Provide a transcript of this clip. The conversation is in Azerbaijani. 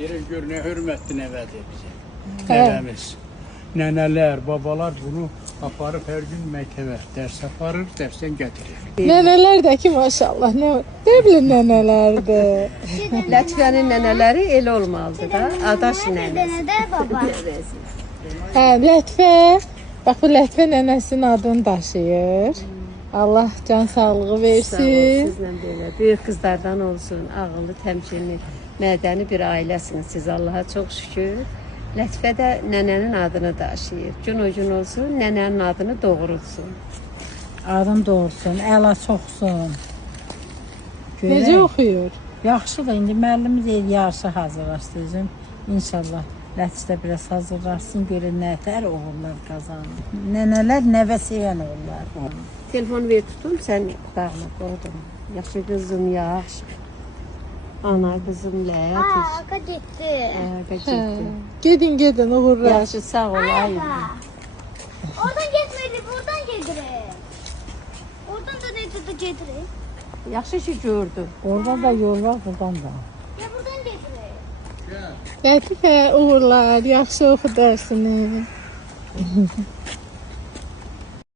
Yeri gör ne hürmetli nəvədir bizə. Nəvəmiz. Nənələr, babalar bunu aparıb hər gün məktəbə dərs aparır, dərsdən gətirir. Nənələr də ki maşallah. Ne bileyim nənələrdir. Lətifənin nənələri elə olmalıdır da. Adaş nənəsi. Nənədə baba. Hə, Lətifə. Bax bu Lətifə nənəsinin adını daşıyır. Allah can sağlığı Sağ ol, versin. sizlə belə. Böyük qızlardan olsun, ağıllı, təmkinli, mədəni bir ailəsiniz siz. Allaha çox şükür. Lətifə də nənənin adını daşıyır. Gün o gün olsun, nənənin adını doğrulsun. Adım doğursun, əla çoxsun. Necə oxuyur? Yaxşıdır, indi müəllimiz el yarışı hazırlaşdıracaq. İnşallah Lətifə biraz hazırlaşsın, görün nətər oğullar qazanır. Nənələr nəvə sevən oğullar. Telefon ver tutum, sən bağla, qoydum. Yaxşı qızım, yaxşı. Ana qızım, Lətif. Aka gitti. Qaçırdı. Gedin uğurlar. Yaxşı, sağ ol, ayıb. Oradan gitmedi, buradan getirir. Oradan da ne getirir? Yaxşı ki, gördüm. Oradan da yol var, buradan da. Ya buradan getirir. Lətifə uğurlar, yaxşı oxu dərsini.